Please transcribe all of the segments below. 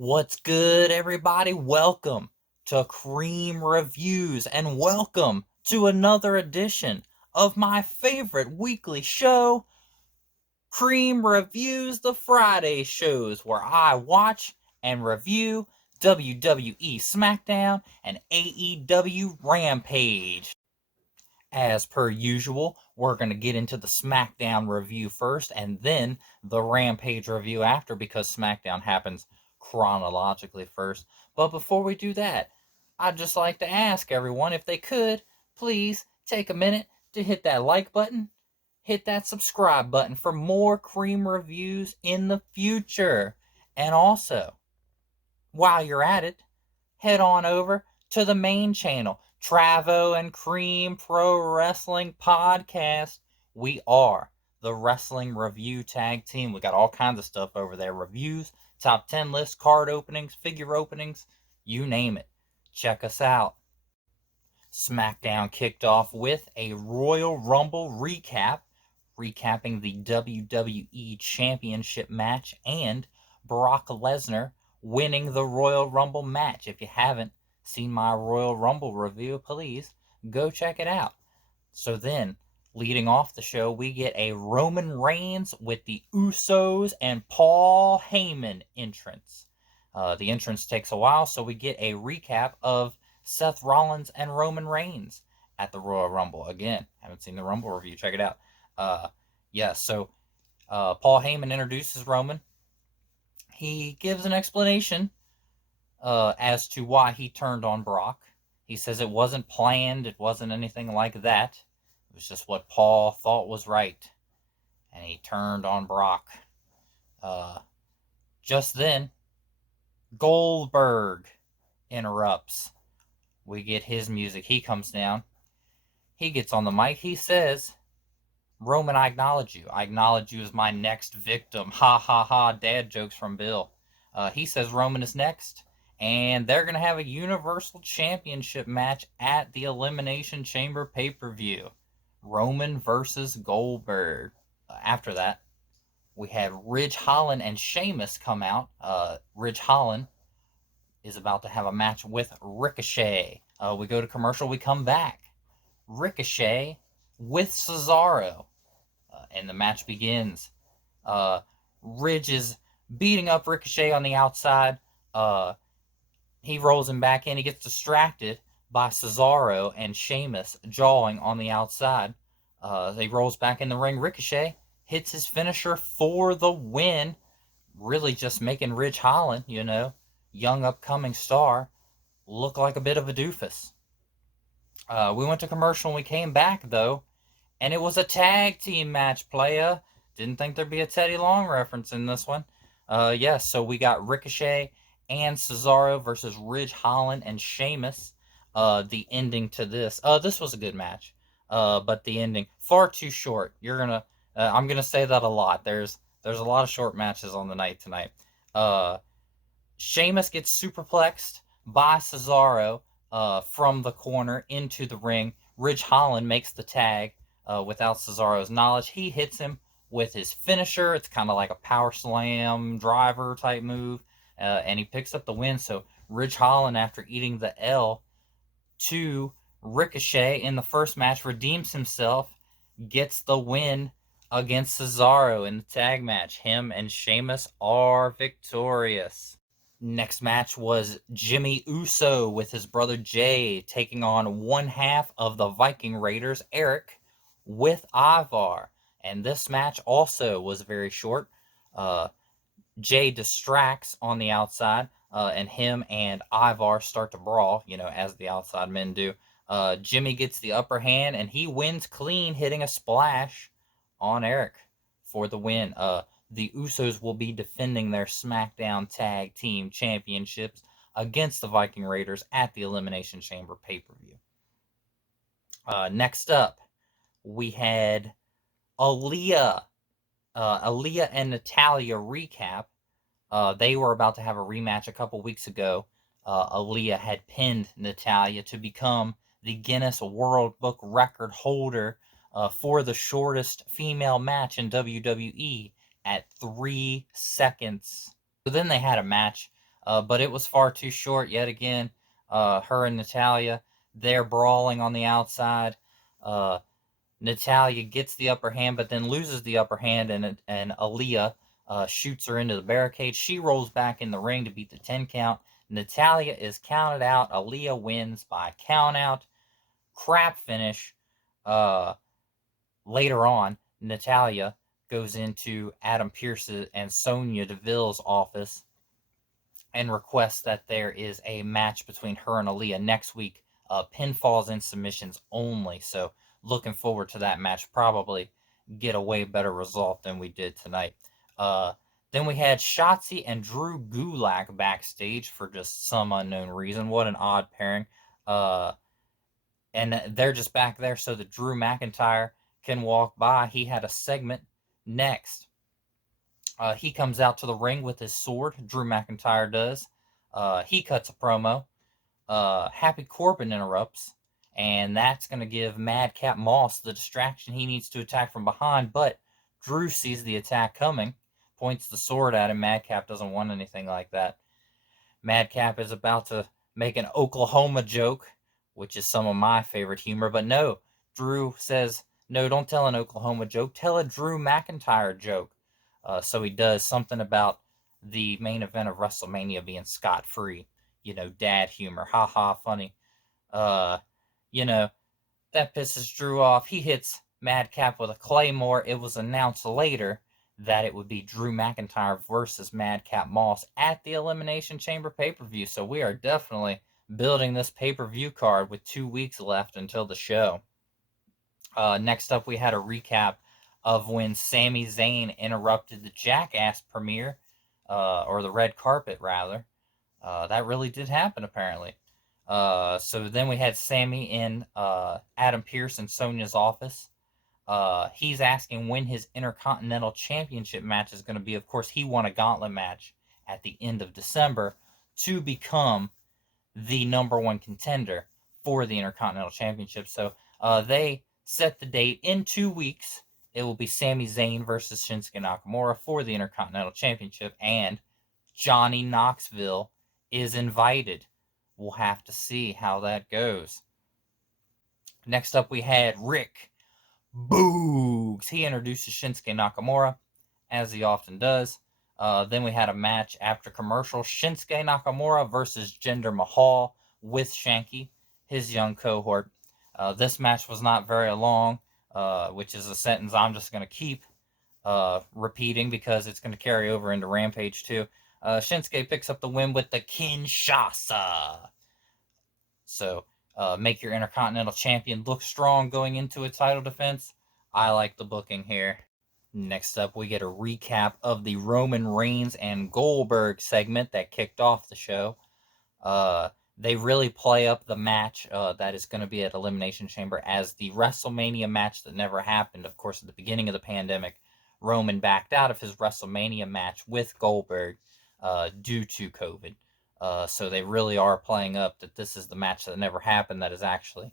What's good, everybody? Welcome to Cream Reviews, and welcome to another edition of my favorite weekly show, Cream Reviews, the Friday shows, where I watch and review WWE Smackdown and AEW Rampage. As per usual, we're going to get into the SmackDown review first and then the Rampage review after because SmackDown happens chronologically first. But before we do that, I'd just like to ask everyone if they could please take a minute to hit that like button, hit that subscribe button for more Cream reviews in the future. And also, while you're at it, head on over to the main channel, Travo and Cream Pro Wrestling Podcast. We are the Wrestling Review Tag Team. We got all kinds of stuff over there. Reviews, top 10 lists, card openings, figure openings, you name it. Check us out. SmackDown kicked off with a Royal Rumble recap, recapping the WWE Championship match and Brock Lesnar winning the Royal Rumble match. If you haven't seen my Royal Rumble review, please go check it out. So then, leading off the show, we get a Roman Reigns with the Usos and Paul Heyman entrance. The entrance takes a while, so we get a recap of Seth Rollins and Roman Reigns at the Royal Rumble. Again, haven't seen the Rumble review, check it out. So Paul Heyman introduces Roman. He gives an explanation as to why he turned on Brock. He says it wasn't planned, it wasn't anything like that. It was just what Paul thought was right. And he turned on Brock. Just then, Goldberg interrupts. We get his music. He comes down. He gets on the mic. He says, Roman, I acknowledge you. I acknowledge you as my next victim. Ha ha ha. Dad jokes from Bill. He says Roman is next. And they're going to have a Universal Championship match at the Elimination Chamber pay-per-view. Roman versus Goldberg. After that, we had Ridge Holland and Sheamus come out. Ridge Holland is about to have a match with Ricochet. We go to commercial. We come back. Ricochet with Cesaro. And the match begins. Ridge is beating up Ricochet on the outside. He rolls him back in. He gets distracted by Cesaro and Sheamus jawing on the outside. He rolls back in the ring. Ricochet hits his finisher for the win. Really just making Ridge Holland, young upcoming star, look like a bit of a doofus. We went to commercial and we came back, though, and it was a tag team match, playa. Didn't think there'd be a Teddy Long reference in this one. So we got Ricochet and Cesaro versus Ridge Holland and Sheamus. The ending to this. This was a good match. But the ending, far too short. I'm gonna say that a lot. There's a lot of short matches on the night tonight. Sheamus gets superplexed by Cesaro from the corner into the ring. Ridge Holland makes the tag without Cesaro's knowledge. He hits him with his finisher. It's kind of like a power slam driver type move. And he picks up the win. So Ridge Holland, after eating the L to Ricochet in the first match, redeems himself, gets the win against Cesaro in the tag match. Him and Sheamus are victorious. Next match was Jimmy Uso with his brother Jay taking on one half of the Viking Raiders, Eric, with Ivar. And this match also was very short. Jay distracts on the outside, and him and Ivar start to brawl, as the outside men do. Jimmy gets the upper hand, and he wins clean, hitting a splash on Eric for the win. The Usos will be defending their SmackDown Tag Team Championships against the Viking Raiders at the Elimination Chamber pay-per-view. Next up, we had Aaliyah and Natalya recap. They were about to have a rematch a couple weeks ago. Aaliyah had pinned Natalya to become the Guinness World Book record holder for the shortest female match in WWE at 3 seconds. So then they had a match but it was far too short yet again. Her and Natalya, they're brawling on the outside. Uh, Natalya gets the upper hand, but then loses the upper hand, and Aaliyah shoots her into the barricade. She rolls back in the ring to beat the 10 count. Natalya is counted out. Aaliyah wins by count out. Crap finish. Uh, Later on, Natalya goes into Adam Pearce and Sonya Deville's office and requests that there is a match between her and Aaliyah next week. Pinfalls and submissions only. So looking forward to that match. Probably get a way better result than we did tonight. Uh, then we had Shotzi and Drew Gulak backstage for just some unknown reason. What an odd pairing. And they're just back there so that Drew McIntyre can walk by. He had a segment next. He comes out to the ring with his sword. Drew McIntyre does. He cuts a promo. Happy Corbin interrupts, and that's going to give Madcap Moss the distraction he needs to attack from behind. But Drew sees the attack coming, points the sword at him. Madcap doesn't want anything like that. Madcap is about to make an Oklahoma joke, which is some of my favorite humor, but no. Drew says, no, don't tell an Oklahoma joke. Tell a Drew McIntyre joke. So he does something about the main event of WrestleMania being scot-free. Dad humor. Ha ha, funny. Uh, you know, that pisses Drew off. He hits Madcap with a Claymore. It was announced later that it would be Drew McIntyre versus Madcap Moss at the Elimination Chamber pay-per-view. So we are definitely building this pay-per-view card with 2 weeks left until the show. Next up, we had a recap of when Sami Zayn interrupted the Jackass premiere, or the red carpet, rather. That really did happen, apparently. So then we had Sami in Adam Pearce and Sonya's office. He's asking when his Intercontinental Championship match is going to be. Of course, he won a gauntlet match at the end of December to become the number one contender for the Intercontinental Championship. So they set the date in 2 weeks. It will be Sami Zayn versus Shinsuke Nakamura for the Intercontinental Championship, and Johnny Knoxville is invited. We'll have to see how that goes. Next up, we had Rick Boogs. He introduces Shinsuke Nakamura, as he often does. Then we had a match after commercial. Shinsuke Nakamura versus Jinder Mahal with Shanky, his young cohort. This match was not very long, which is a sentence I'm just going to keep repeating because it's going to carry over into Rampage too. Shinsuke picks up the win with the Kinshasa. So, make your Intercontinental Champion look strong going into a title defense. I like the booking here. Next up, we get a recap of the Roman Reigns and Goldberg segment that kicked off the show. They really play up the match that is going to be at Elimination Chamber as the WrestleMania match that never happened. Of course, at the beginning of the pandemic, Roman backed out of his WrestleMania match with Goldberg due to COVID. So they really are playing up that this is the match that never happened that is actually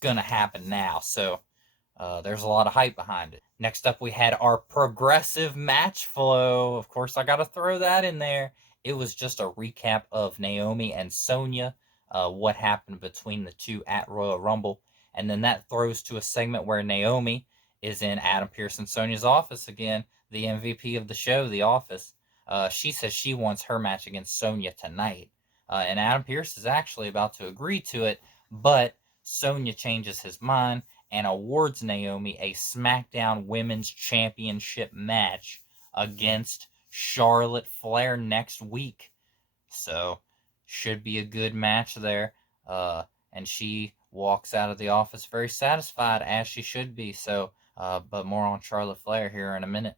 going to happen now. So there's a lot of hype behind it. Next up, we had our progressive match flow. Of course, I got to throw that in there. It was just a recap of Naomi and Sonya, what happened between the two at Royal Rumble. And then that throws to a segment where Naomi is in Adam Pearce and Sonya's office again, the MVP of the show, The Office. She says she wants her match against Sonya tonight. And Adam Pearce is actually about to agree to it, but Sonya changes his mind and awards Naomi a SmackDown Women's Championship match against Charlotte Flair next week. So, should be a good match there. And she walks out of the office very satisfied, as she should be. So, but more on Charlotte Flair here in a minute.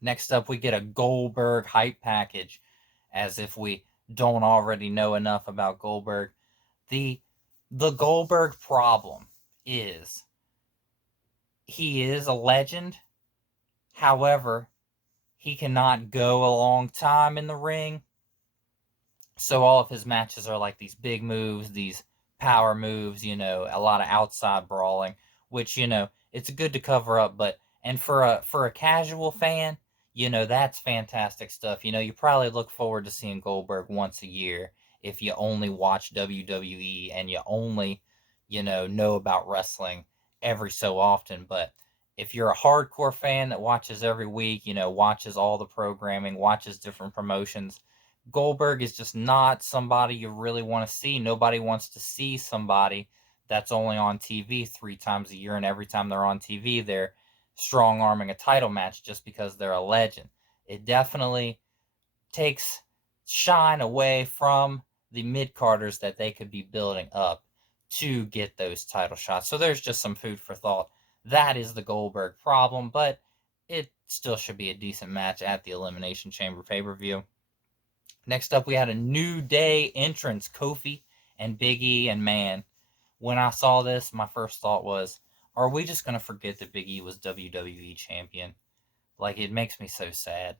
Next up, we get a Goldberg hype package, as if we don't already know enough about Goldberg. The Goldberg problem is he is a legend. However, he cannot go a long time in the ring. So all of his matches are like these big moves, these power moves, a lot of outside brawling, which, it's good to cover up, and for a casual fan, that's fantastic stuff. You probably look forward to seeing Goldberg once a year if you only watch WWE and you only, know about wrestling every so often. But if you're a hardcore fan that watches every week, watches all the programming, watches different promotions, Goldberg is just not somebody you really want to see. Nobody wants to see somebody that's only on TV 3 times a year, and every time they're on TV, they're strong arming a title match just because they're a legend. It definitely takes shine away from the mid carders that they could be building up to get those title shots. So there's just some food for thought. That is the Goldberg problem, but it still should be a decent match at the Elimination Chamber pay per view. Next up, we had a New Day entrance, Kofi and Big E, and man, when I saw this, my first thought was, are we just going to forget that Big E was WWE champion? Like, it makes me so sad.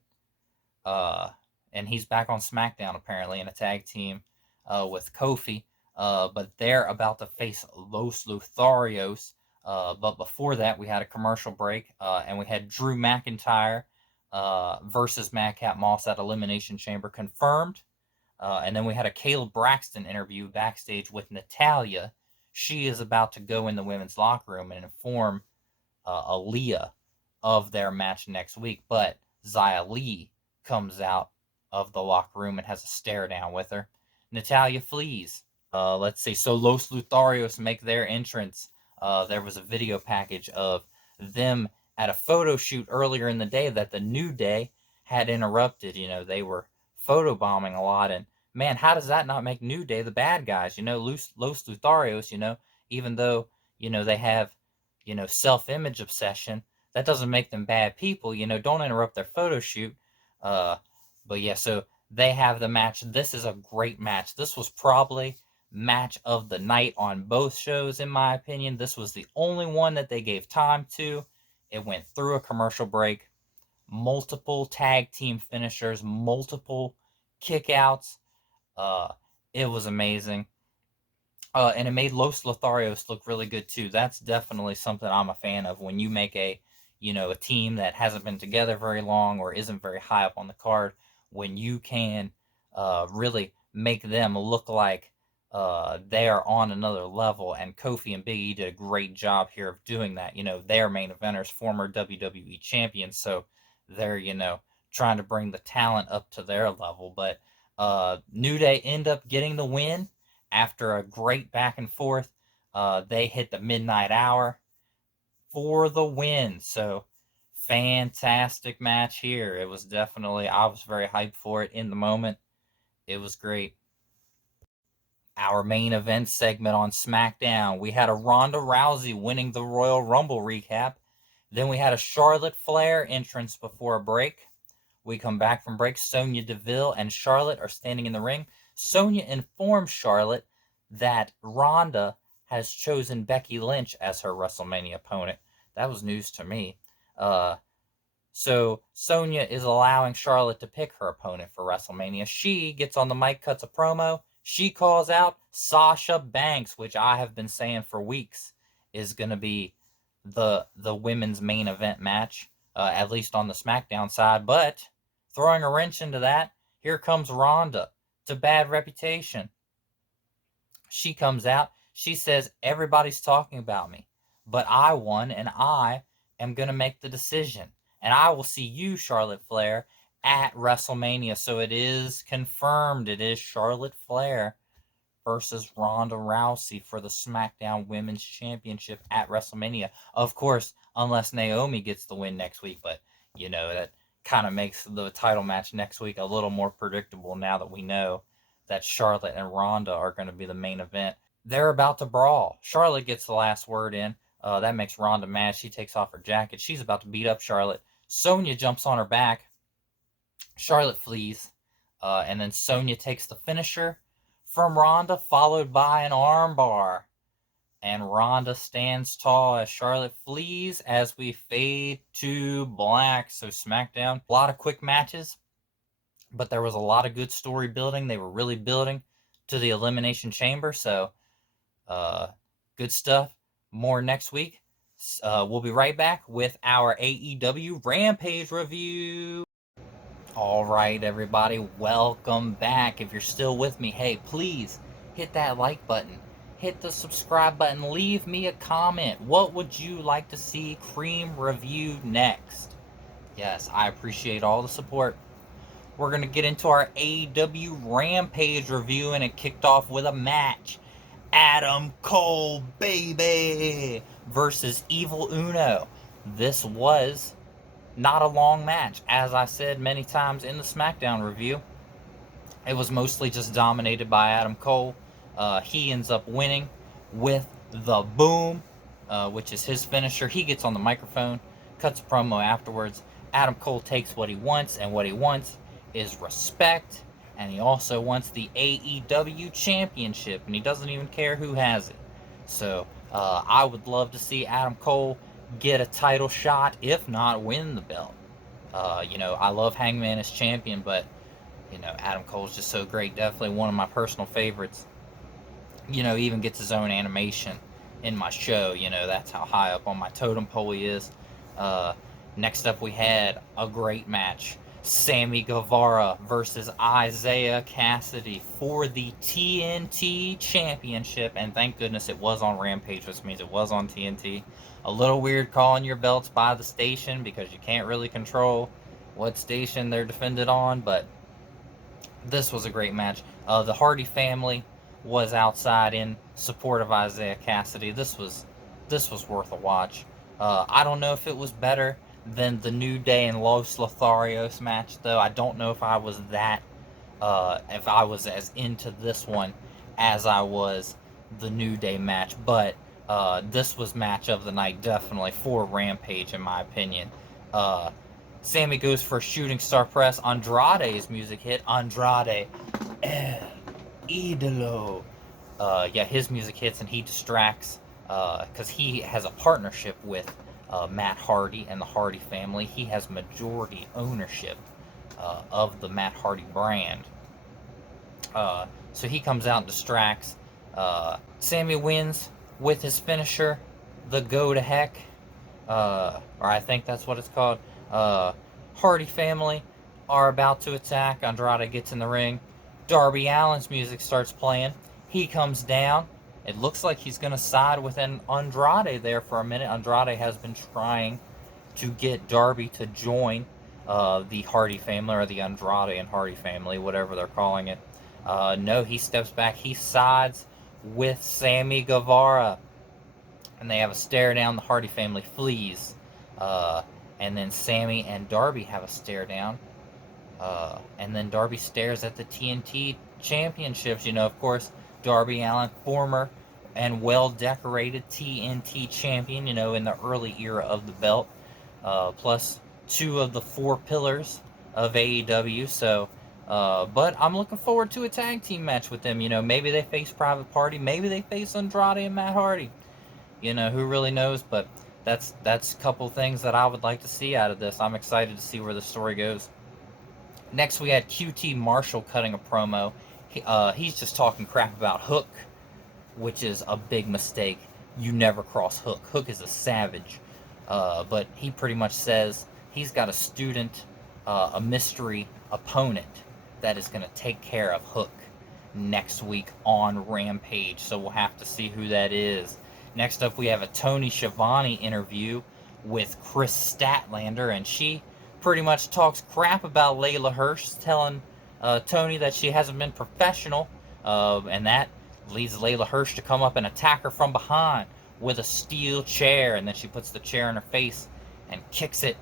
Uh, and he's back on Smackdown, apparently, in a tag team with Kofi. But they're about to face Los Lotharios. But before that, we had a commercial break, and we had Drew McIntyre versus Madcap Moss at Elimination Chamber confirmed. And then we had a Caleb Braxton interview backstage with Natalya. She is about to go in the women's locker room and inform Aaliyah of their match next week. But Xia Li comes out of the locker room and has a stare down with her. Natalya flees. Let's see. So Los Lotharios make their entrance. There was a video package of them at a photo shoot earlier in the day that the New Day had interrupted. They were photobombing a lot, and man, how does that not make New Day the bad guys? Los Lotharios, even though, they have, self-image obsession, that doesn't make them bad people. Don't interrupt their photo shoot. But yeah, so they have the match. This is a great match. This was probably match of the night on both shows, in my opinion. This was the only one that they gave time to. It went through a commercial break, multiple tag team finishers, multiple kickouts. It was amazing. And it made Los Lotharios look really good too. That's definitely something I'm a fan of. When you make a team that hasn't been together very long or isn't very high up on the card, when you can really make them look like they are on another level. And Kofi and Big E did a great job here of doing that. They're main eventers, former WWE champions, so they're trying to bring the talent up to their level. But New Day end up getting the win after a great back and forth. They hit the midnight hour for the win. So fantastic match here. It was definitely, I was very hyped for it in the moment. It was great. Our main event segment on SmackDown, we had a Ronda Rousey winning the Royal Rumble recap. Then we had a Charlotte Flair entrance before a break. We come back from break. Sonya Deville and Charlotte are standing in the ring. Sonya informs Charlotte that Ronda has chosen Becky Lynch as her WrestleMania opponent. That was news to me. So Sonya is allowing Charlotte to pick her opponent for WrestleMania. She gets on the mic, cuts a promo. She calls out Sasha Banks, which I have been saying for weeks is going to be the women's main event match, at least on the SmackDown side. But throwing a wrench into that, here comes Ronda to bad reputation. She comes out. She says, everybody's talking about me, but I won, and I am going to make the decision. And I will see you, Charlotte Flair, at WrestleMania. So it is confirmed. It is Charlotte Flair versus Ronda Rousey for the SmackDown Women's Championship at WrestleMania. Of course, unless Naomi gets the win next week. But, that kind of makes the title match next week a little more predictable now that we know that Charlotte and Ronda are going to be the main event. They're about to brawl. Charlotte gets the last word in. That makes Ronda mad. She takes off her jacket. She's about to beat up Charlotte. Sonya jumps on her back. Charlotte flees. And then Sonya takes the finisher from Ronda, followed by an armbar. And Ronda stands tall as Charlotte flees as we fade to black. So SmackDown, a lot of quick matches, but there was a lot of good story building. They were really building to the Elimination Chamber. So good stuff. More next week. We'll be right back with our AEW Rampage review. All right, everybody, welcome back. If you're still with me, hey, please hit that like button, hit the subscribe button, leave me a comment. What would you like to see Cream review next? Yes, I appreciate all the support. We're going to get into our AEW Rampage review, and it kicked off with a match. Adam Cole, baby, versus Evil Uno. This was not a long match. As I said many times in the Smackdown review, it was mostly just dominated by Adam Cole. He ends up winning with the boom, which is his finisher. He gets on the microphone, cuts a promo afterwards. Adam Cole takes what he wants, and what he wants is respect. And he also wants the AEW championship, and he doesn't even care who has it. So I would love to see Adam Cole get a title shot, if not win the belt. I love Hangman as champion, but Adam Cole's just so great. Definitely one of my personal favorites. Even gets his own animation in my show. That's how high up on my totem pole he is. Next up, we had a great match. Sammy Guevara versus Isaiah Cassidy for the TNT Championship. And thank goodness it was on Rampage, which means it was on TNT. A little weird calling your belts by the station because you can't really control what station they're defended on, but this was a great match. The Hardy family was outside in support of Isaiah Cassidy. This was worth a watch. I don't know if it was better than the New Day and Los Lotharios match, though. I don't know if I was as into this one as I was the New Day match, but this was match of the night, definitely, for Rampage, in my opinion. Sammy goes for a shooting star press. Andrade's music hit. Andrade El Idolo. His music hits and he distracts because he has a partnership with Matt Hardy and the Hardy family. He has majority ownership of the Matt Hardy brand. So he comes out and distracts. Sammy wins with his finisher, the Go to Heck, or I think that's what it's called. Hardy family are about to attack. Andrade gets in the ring. Darby Allin's music starts playing. He comes down. It looks like he's going to side with an Andrade there for a minute. Andrade has been trying to get Darby to join the Hardy family, or the Andrade and Hardy family, whatever they're calling it. No, he steps back. He sides with Sammy Guevara. And they have a stare down. The Hardy family flees. And then Sammy and Darby have a stare down. And then Darby stares at the TNT championships. Of course, Darby Allin, former and well-decorated TNT champion, in the early era of the belt. Plus 2 of the 4 pillars of AEW. So, but I'm looking forward to a tag team match with them. Maybe they face Private Party. Maybe they face Andrade and Matt Hardy. Who really knows? But that's a couple things that I would like to see out of this. I'm excited to see where the story goes. Next, we had QT Marshall cutting a promo. He's just talking crap about Hook, which is a big mistake. You never cross Hook. Hook is a savage. But he pretty much says he's got a student, a mystery opponent that is going to take care of Hook next week on Rampage. So we'll have to see who that is. Next up, we have a Tony Schiavone interview with Chris Statlander, and she pretty much talks crap about Layla Hirsch, telling Tony that she hasn't been professional, and that leads Layla Hirsch to come up and attack her from behind with a steel chair, and then she puts the chair in her face and kicks it,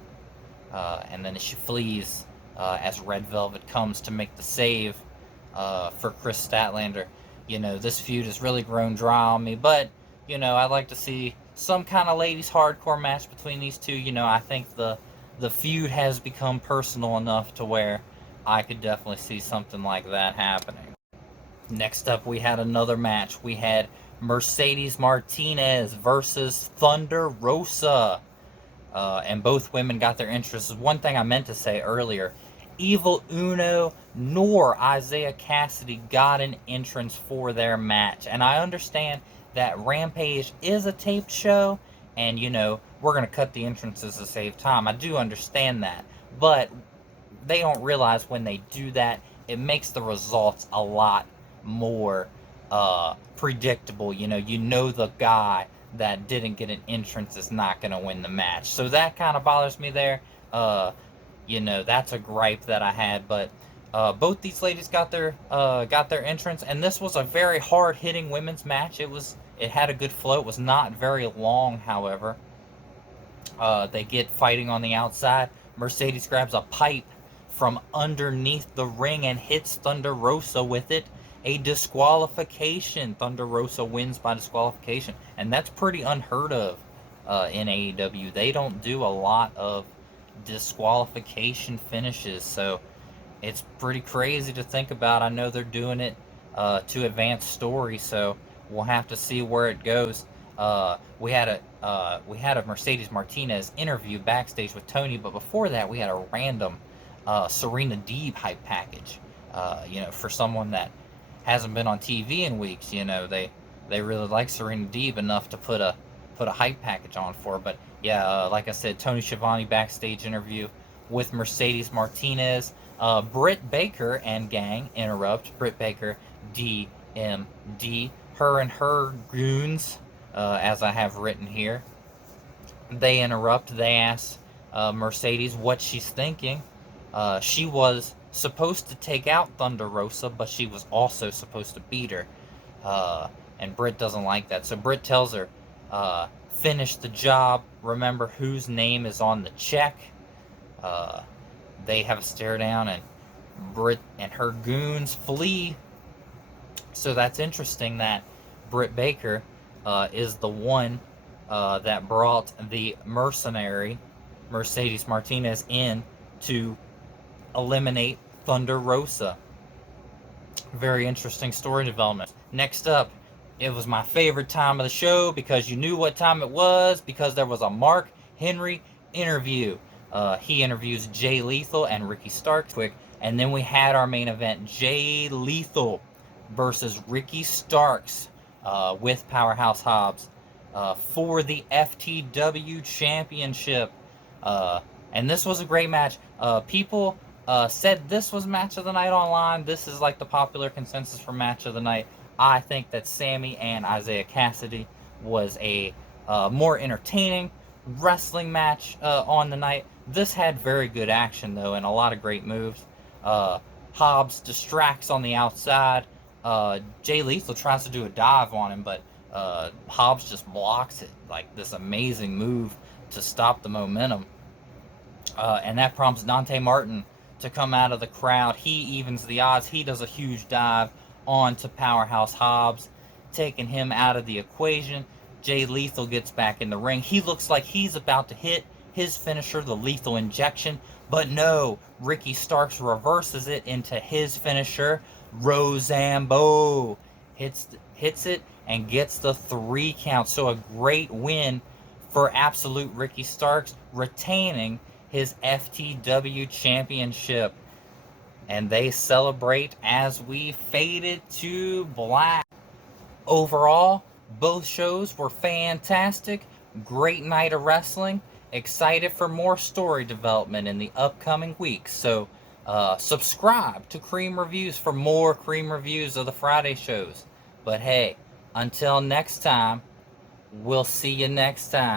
and then she flees as Red Velvet comes to make the save for Chris Statlander. This feud has really grown dry on me, but I'd like to see some kind of ladies hardcore match between these two. I think the feud has become personal enough to where I could definitely see something like that happening. Next up, we had another match. We had Mercedes Martinez versus Thunder Rosa. And both women got their interests. One thing I meant to say earlier, Evil Uno nor Isaiah Cassidy got an entrance for their match. And I understand that Rampage is a taped show, and we're going to cut the entrances to save time. I do understand that. But they don't realize when they do that, it makes the results a lot more predictable. You know the guy that didn't get an entrance is not going to win the match. So that kind of bothers me there. That's a gripe that I had, but both these ladies got their entrance, and this was a very hard hitting women's match. It had a good flow. It was not very long, however. They get fighting on the outside. Mercedes grabs a pipe from underneath the ring and hits Thunder Rosa with it. A disqualification. Thunder Rosa wins by disqualification, and that's pretty unheard of in AEW. They don't do a lot of disqualification finishes, so it's pretty crazy to think about. I know they're doing it to advance story, so we'll have to see where it goes. We had a Mercedes Martinez interview backstage with Tony, but before that we had a random Serena Deeb hype package. For someone that hasn't been on TV in weeks, they really like Serena Deeb enough to put a hype package on for her. But yeah, like I said, Tony Schiavone backstage interview with Mercedes Martinez. Britt Baker and gang interrupt. Britt Baker, DMD, her and her goons, as I have written here. They interrupt. They ask Mercedes what she's thinking. She was supposed to take out Thunder Rosa, but she was also supposed to beat her. And Britt doesn't like that. So Britt tells her, finish the job. Remember whose name is on the check. They have a stare down, and Britt and her goons flee. So that's interesting that Britt Baker is the one that brought the mercenary Mercedes Martinez in to eliminate Thunder Rosa. Very interesting story development. Next up, it was my favorite time of the show because you knew what time it was, because there was a Mark Henry interview. He interviews Jay Lethal and Ricky Starks quick, and then we had our main event, Jay Lethal versus Ricky Starks with Powerhouse Hobbs for the FTW Championship. And this was a great match. People said this was match of the night online. This is like the popular consensus for match of the night. I think that Sammy and Isaiah Cassidy was a more entertaining wrestling match on the night. This had very good action, though, and a lot of great moves. Hobbs distracts on the outside. Jay Lethal tries to do a dive on him, but Hobbs just blocks it. Like this amazing move to stop the momentum. And that prompts Dante Martin to come out of the crowd. He evens the odds. He does a huge dive onto Powerhouse Hobbs, taking him out of the equation. Jay Lethal gets back in the ring. He looks like he's about to hit his finisher, the lethal injection, but no, Ricky Starks reverses it into his finisher, Rosambo. Hits it and gets the 3 count. So a great win for Absolute Ricky Starks, retaining his FTW championship. And they celebrate as we faded to black. Overall, both shows were fantastic. Great night of wrestling. Excited for more story development in the upcoming weeks. So subscribe to Cream Reviews for more Cream Reviews of the Friday shows. But hey, until next time, we'll see you next time.